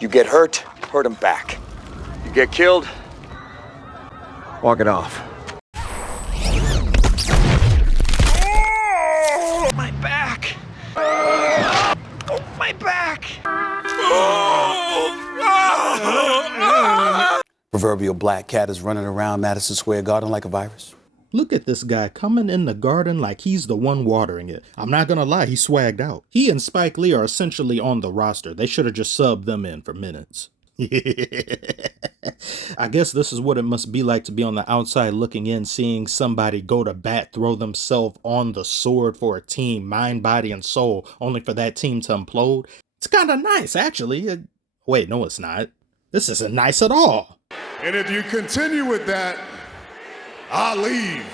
You get hurt, hurt him back. You get killed, walk it off. Oh, my back! Oh, my back! Proverbial black cat is running around Madison Square Garden like a virus. Look at this guy coming in the garden like he's the one watering it. I'm not gonna lie, he swagged out. He and Spike Lee are essentially on the roster. They should have just subbed them in for minutes. I guess this is what it must be like to be on the outside looking in, seeing somebody go to bat, throw themselves on the sword for a team, mind, body, and soul, only for that team to implode. It's kind of nice, actually. Wait, no, it's not. This isn't nice at all. And if you continue with that, I'll leave.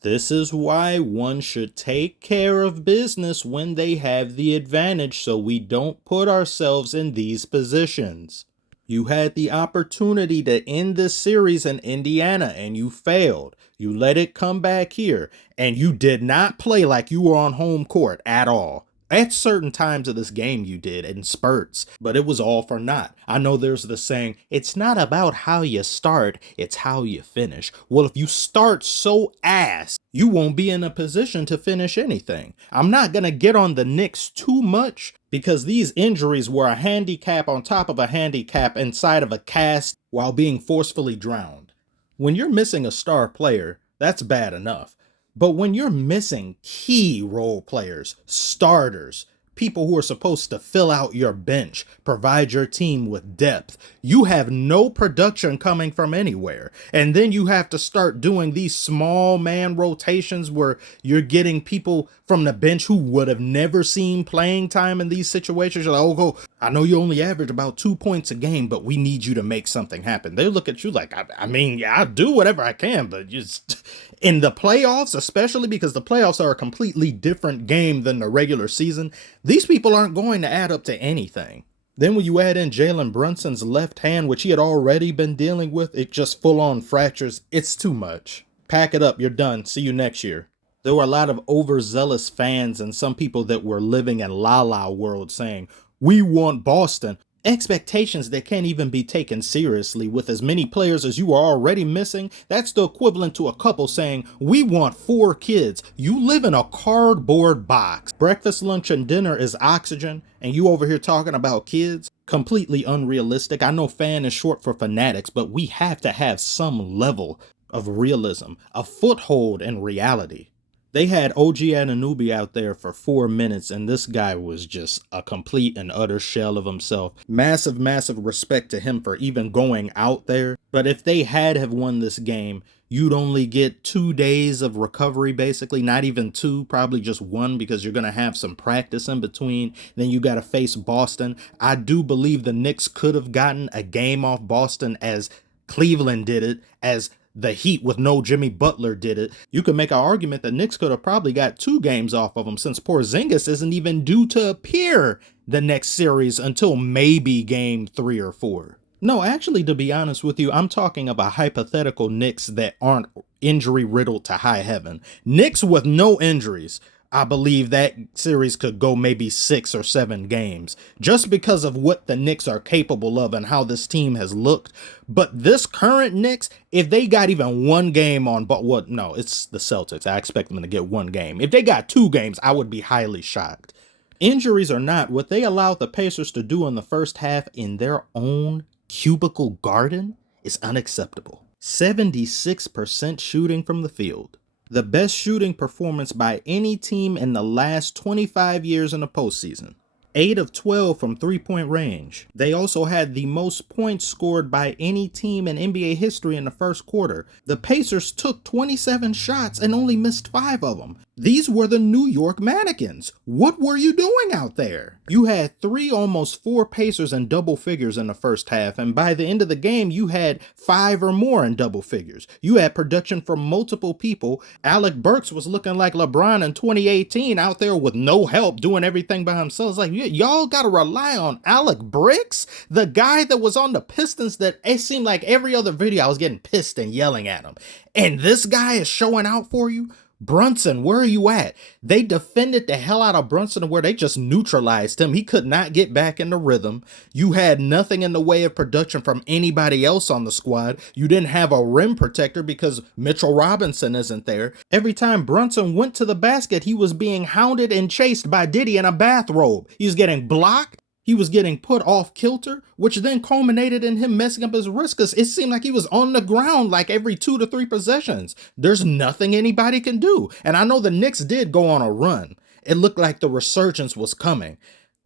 This is why one should take care of business when they have the advantage so we don't put ourselves in these positions. You had the opportunity to end this series in Indiana and you failed. You let it come back here and you did not play like you were on home court at all. At certain times of this game you did in spurts, but it was all for naught. I know there's the saying, it's not about how you start, it's how you finish. Well, if you start so ass, you won't be in a position to finish anything. I'm not going to get on the Knicks too much because these injuries were a handicap on top of a handicap inside of a cast while being forcefully drowned. When you're missing a star player, that's bad enough. But when you're missing key role players, starters, people who are supposed to fill out your bench, provide your team with depth, you have no production coming from anywhere. And then you have to start doing these small man rotations where you're getting people from the bench who would have never seen playing time in these situations. You're like, oh, I know you only average about 2 points a game, but we need you to make something happen. They look at you like, I mean, yeah, I'll do whatever I can, but just in the playoffs, especially because the playoffs are a completely different game than the regular season, these people aren't going to add up to anything. Then when you add in Jalen Brunson's left hand, which he had already been dealing with, it just full on fractures. It's too much. Pack it up. You're done. See you next year. There were a lot of overzealous fans and some people that were living in La La world saying, we want Boston. Expectations that can't even be taken seriously with as many players as you are already missing. That's the equivalent to a couple saying, we want 4 kids. You live in a cardboard box. Breakfast, lunch, and dinner is oxygen, and you over here talking about kids? Completely unrealistic. I know fan is short for fanatics, but we have to have some level of realism, a foothold in reality. They had OG Anunoby out there for 4 minutes, and this guy was just a complete and utter shell of himself. Massive, massive respect to him for even going out there. But if they had have won this game, you'd only get 2 days of recovery, basically. Not even 2, probably just 1, because you're going to have some practice in between. Then you got to face Boston. I do believe the Knicks could have gotten a game off Boston as Cleveland did it, as the Heat with no Jimmy Butler did it. You could make an argument that Knicks could have probably got 2 games off of them since Porzingis isn't even due to appear the next series until maybe game 3 or 4. No, actually, to be honest with you, I'm talking about hypothetical Knicks that aren't injury riddled to high heaven. Knicks with no injuries. I believe that series could go maybe 6 or 7 games just because of what the Knicks are capable of and how this team has looked. But this current Knicks, if they got even 1 game on, no, it's the Celtics. I expect them to get 1 game. If they got 2 games, I would be highly shocked. Injuries or not, what they allowed the Pacers to do in the first half in their own cubicle garden is unacceptable. 76% shooting from the field. The best shooting performance by any team in the last 25 years in the postseason. 8 of 12 from 3-point range. They also had the most points scored by any team in NBA history in the first quarter. The Pacers took 27 shots and only missed 5 of them. These were the New York Mannequins. What were you doing out there? You had 3, almost 4 Pacers in double figures in the first half, and by the end of the game, you had 5 or more in double figures. You had production from multiple people. Alec Burks was looking like LeBron in 2018 out there with no help, doing everything by himself. It's like, y'all gotta rely on Alec Bricks, the guy that was on the Pistons that it seemed like every other video I was getting pissed and yelling at him. And this guy is showing out for you? Brunson, where are you at? They defended the hell out of Brunson where they just neutralized him. He could not get back in the rhythm. You had nothing in the way of production from anybody else on the squad. You didn't have a rim protector because Mitchell Robinson isn't there. Every time Brunson went to the basket, he was being hounded and chased by Diddy in a bathrobe. He was getting blocked. He was getting put off kilter, which then culminated in him messing up his wrist because it seemed like he was on the ground like every 2 to 3 possessions. There's nothing anybody can do. And I know the Knicks did go on a run. It looked like the resurgence was coming.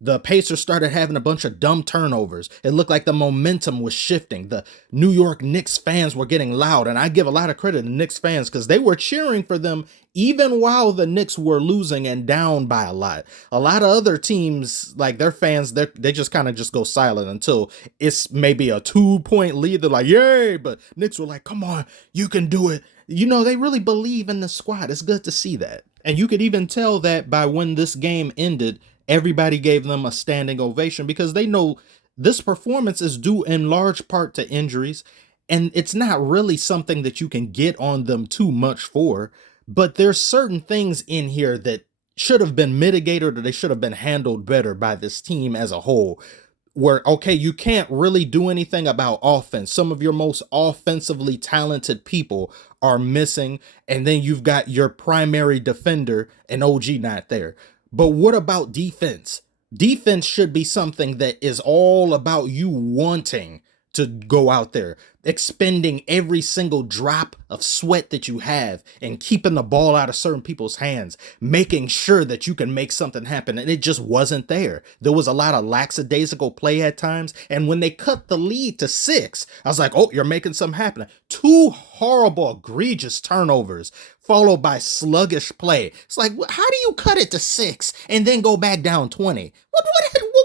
The Pacers started having a bunch of dumb turnovers. It looked like the momentum was shifting. The New York Knicks fans were getting loud. And I give a lot of credit to Knicks fans because they were cheering for them even while the Knicks were losing and down by a lot. A lot of other teams, like their fans, they just kind of just go silent until it's maybe a 2-point lead. They're like, yay! But Knicks were like, come on, you can do it. You know, they really believe in the squad. It's good to see that. And you could even tell that by when this game ended, everybody gave them a standing ovation because they know this performance is due in large part to injuries. And it's not really something that you can get on them too much for. But there's certain things in here that should have been mitigated or they should have been handled better by this team as a whole. Where, okay, you can't really do anything about offense. Some of your most offensively talented people are missing. And then you've got your primary defender and OG not there. But what about defense? Defense should be something that is all about you wanting to go out there, expending every single drop of sweat that you have and keeping the ball out of certain people's hands, making sure that you can make something happen. And it just wasn't there. There was a lot of lackadaisical play at times. And when they cut the lead to 6, I was like, oh, you're making something happen. 2 horrible, egregious turnovers followed by sluggish play. It's like, how do you cut it to 6 and then go back down 20? What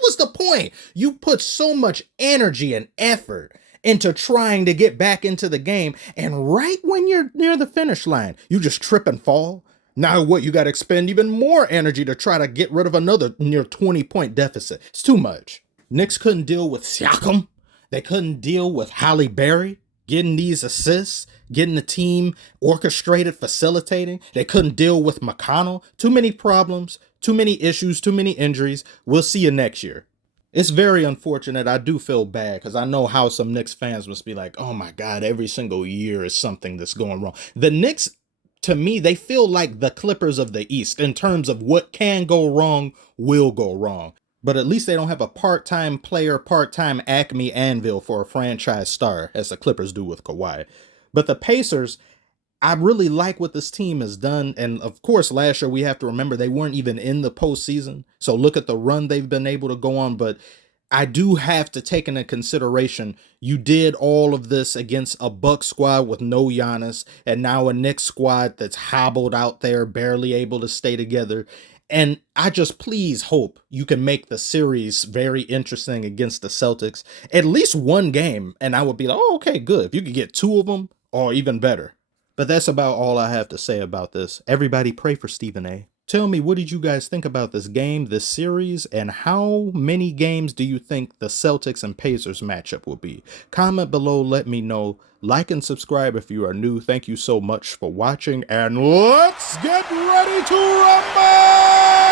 was the point? You put so much energy and effort into trying to get back into the game, and right when you're near the finish line, you just trip and fall. Now what, you got to expend even more energy to try to get rid of another near 20-point deficit. It's too much. Knicks couldn't deal with Siakam. They couldn't deal with Halle Berry getting these assists, getting the team orchestrated, facilitating. They couldn't deal with McConnell. Too many problems, too many issues, too many injuries. We'll see you next year. It's very unfortunate. I do feel bad because I know how some Knicks fans must be like, oh my God, every single year is something that's going wrong. The Knicks, to me, they feel like the Clippers of the East in terms of what can go wrong, will go wrong. But at least they don't have a part-time player, part-time Acme Anvil for a franchise star, as the Clippers do with Kawhi. But the Pacers, I really like what this team has done. And of course, last year, we have to remember they weren't even in the postseason. So look at the run they've been able to go on. But I do have to take into consideration, you did all of this against a Bucks squad with no Giannis, and now a Knicks squad that's hobbled out there, barely able to stay together. And I just please hope you can make the series very interesting against the Celtics. At least one game, and I would be like, oh, okay, good. If you could get 2 of them, or even better. But that's about all I have to say about this. Everybody pray for Stephen A. Tell me, what did you guys think about this game, this series, and how many games do you think the Celtics and Pacers matchup will be? Comment below, let me know. Like and subscribe if you are new. Thank you so much for watching, and let's get ready to rumble!